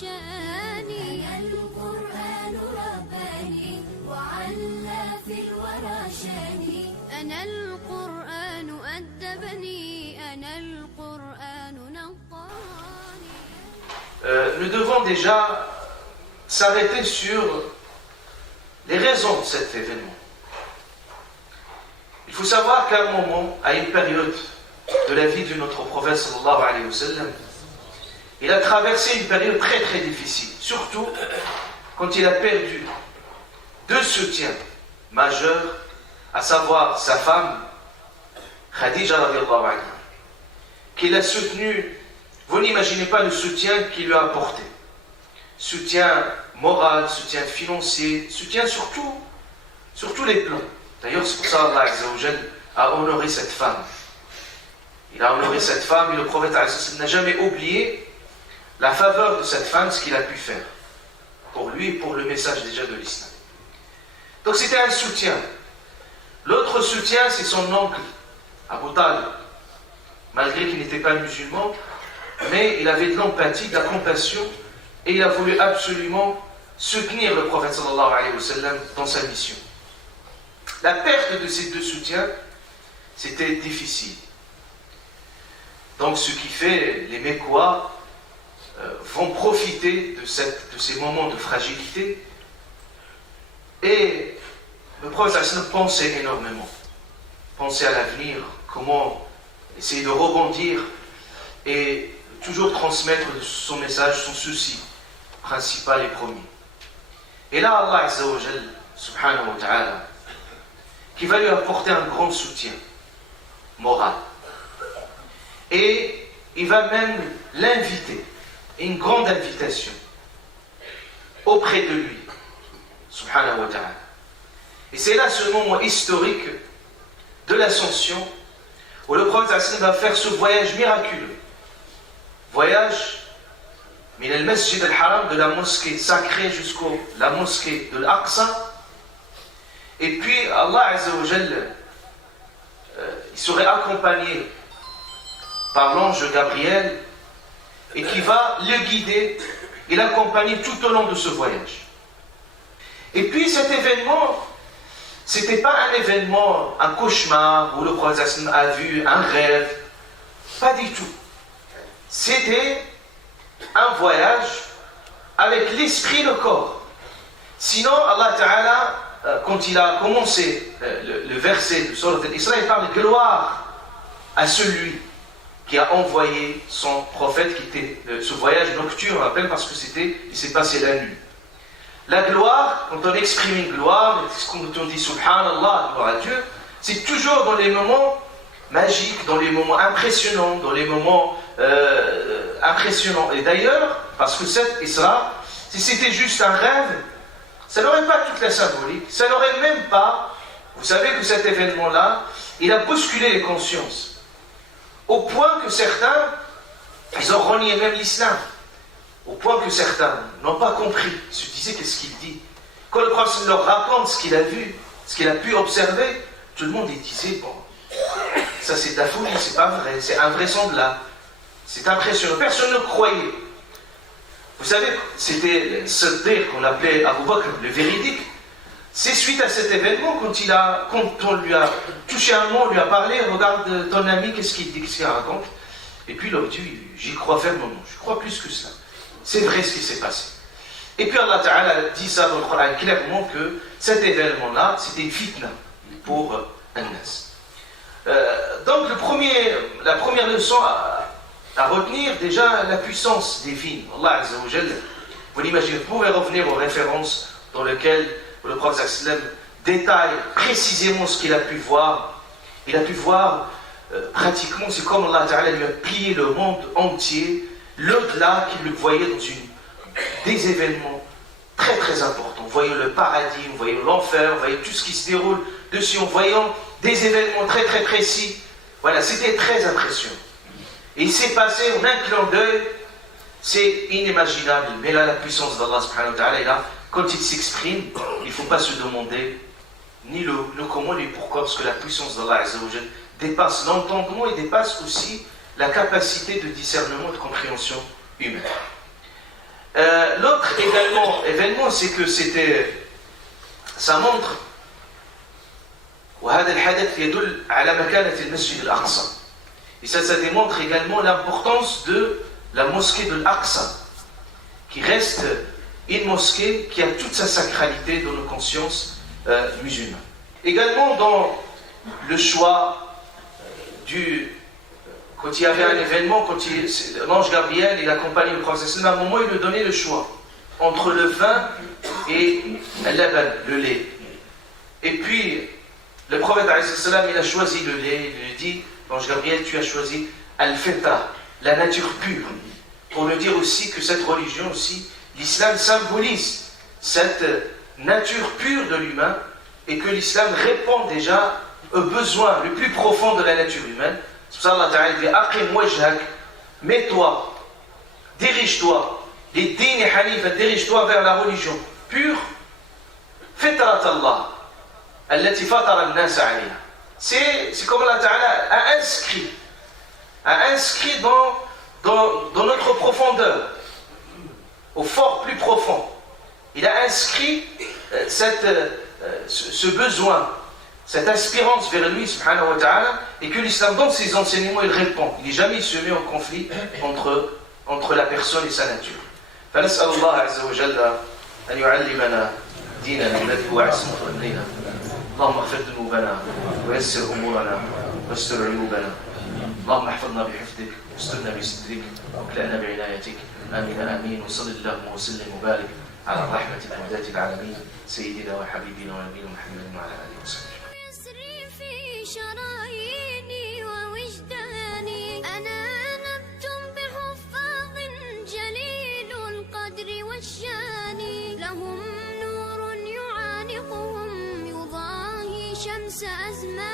شاني. أنا القرآن رباني وعلى في الورى شاني. أنا القرآن أدبني. أنا القرآن نقاني. Nous devons déjà s'arrêter sur les raisons de cet événement. Il faut savoir qu'à un moment, à une période de la vie de notre prophète sallallahu alayhi wa sallam, il a traversé une période très très difficile, surtout quand il a perdu deux soutiens majeurs, à savoir sa femme Khadija radiallahu anha, qui l'a soutenu. Vous n'imaginez pas le soutien qu'il lui a apporté. Soutien moral, soutien financier, soutien sur tous les plans. D'ailleurs, c'est pour ça qu'Allah Azza wa Jal a honoré cette femme. Il a honoré cette femme et le prophète n'a jamais oublié la faveur de cette femme, ce qu'il a pu faire pour lui et pour le message déjà de l'islam. Donc c'était un soutien. L'autre soutien, c'est son oncle, Abu Talib. Malgré qu'il n'était pas musulman, mais il avait de l'empathie, de la compassion, et il a voulu absolument soutenir le prophète sallallahu alayhi wa sallam dans sa mission. La perte de ces deux soutiens, c'était difficile. Donc ce qui fait, les Mécois vont profiter de ces moments de fragilité, et le prophète sallallahu alayhi wa sallam pensait énormément. Pensait à l'avenir, comment essayer de rebondir et toujours transmettre son message, son souci principal et premier. Et là, Allah Azza wa Jal, subhanahu wa ta'ala, qui va lui apporter un grand soutien moral. Et il va même l'inviter, une grande invitation, auprès de lui, subhanahu wa ta'ala. Et c'est là ce moment historique de l'ascension, où le prophète va faire ce voyage miraculeux. Voyage min al-Masjid al-Haram, de la mosquée sacrée jusqu'à la mosquée de l'Aqsa. Et puis Allah Azza wa Jal, il serait accompagné par l'ange Gabriel, et qui va le guider et l'accompagner tout au long de ce voyage. Et puis cet événement, c'était pas un événement, un cauchemar où le prophète a vu un rêve, pas du tout. C'était un voyage avec l'esprit et le corps. Sinon, Allah Ta'ala, quand il a commencé le verset de Surat al-Isra, il parle de gloire à celui qui a envoyé son prophète, qui était ce voyage nocturne, on l'appelle parce que il s'est passé la nuit. La gloire, quand on exprime une gloire, quand on dit Subhanallah, gloire à Dieu, c'est toujours dans les moments magiques, dans les moments impressionnants, dans les moments impressionnants. Et d'ailleurs, parce que cet Isra, si c'était juste un rêve, ça n'aurait pas toute la symbolique, ça n'aurait même pas, vous savez que cet événement-là, il a bousculé les consciences, au point que certains, ils ont renié même l'islam. Au point que certains n'ont pas compris, ils se disaient qu'est-ce qu'il dit. Quand le prophète leur raconte ce qu'il a vu, ce qu'il a pu observer, tout le monde il disait, bon, ça c'est de la folie, c'est pas vrai, c'est invraisemblable, c'est impressionnant, personne ne croyait. Vous savez, c'était Siddiq qu'on appelait Abu Bakr, le véridique. C'est suite à cet événement, quand on lui a touché un mot, on lui a parlé, regarde ton ami, qu'est-ce qu'il dit, qu'est-ce qu'il raconte. Et puis il a dit, j'y crois fermement, je crois plus que ça. C'est vrai ce qui s'est passé. Et puis Allah Ta'ala dit ça dans le Coran clairement que cet événement-là, c'était une fitna pour An-Nas. Donc la première leçon à retenir, déjà la puissance divine. Allah Azza wa Jal, vous l'imaginez, vous pouvez revenir aux références dans lesquelles le prophète sallam détaille précisément ce qu'il a pu voir. Il a pu voir pratiquement, c'est comme Allah Ta'ala lui a plié le monde entier, l'au-delà qu'il le voyait dans des événements très très importants. Vous voyez le paradis, vous voyez l'enfer, vous voyez tout ce qui se déroule dessus, en voyant des événements très très précis. Voilà, c'était très impressionnant. Et il s'est passé en un clin d'œil, c'est inimaginable. Mais là, la puissance d'Allah subhanahu wa ta'ala est là. Quand il s'exprime, il ne faut pas se demander ni le comment ni le pourquoi, parce que la puissance d'Allah Azza wa Jal dépasse l'entendement et dépasse aussi la capacité de discernement et de compréhension humaine. L'autre événement, c'est que ça montre وهذا الحدث يدل على مكانة المسجد الأقصى. Et ça démontre également l'importance de la mosquée de l'Aqsa, qui reste une mosquée qui a toute sa sacralité dans nos consciences musulmanes. Également dans le choix quand il y avait un événement, quand l'ange Gabriel il accompagnait le prophète, à un moment il lui donnait le choix entre le vin et al-laban, le lait. Et puis le prophète il a choisi le lait, il lui dit, l'ange Gabriel, tu as choisi al-fitra, la nature pure, pour lui dire aussi que cette religion aussi, l'islam symbolise cette nature pure de l'humain et que l'islam répond déjà aux besoins le plus profond de la nature humaine. C'est pour ça qu'Allah Ta'ala dit Aqim wajhak, mets-toi, dirige-toi, les dînes et hanif, dirige-toi vers la religion pure, fitrat Allah, allati fatara al-nas alayha. C'est comme Allah Ta'ala a inscrit dans notre profondeur, au fort plus profond. Il a inscrit ce besoin, cette aspirance vers lui, subhanahu wa ta'ala, et que l'islam, dans ses enseignements, il répond. Il n'est jamais semé en conflit entre la personne et sa nature. فنسأل الله عز وجل أن يعلمنا ديننا الذي هو عصمة أمرنا. اللهم اغفر ذنوبنا ويسر أمورنا واستر عيوبنا. اللهم احفظنا بحفظك واسترنا بسترك واكلأنا بعنايتك. آمين آمين. وصل اللهم وسلم وبارك على الرحمة المهداة العالمين سيدنا وحبيبنا ونبينا محمد وعلى آله وصحبه. يسري في شراييني ووجداني أنا نبت بحفاظ جليل القدر والشان لهم نور يعانقهم يضاهي شمس أزمان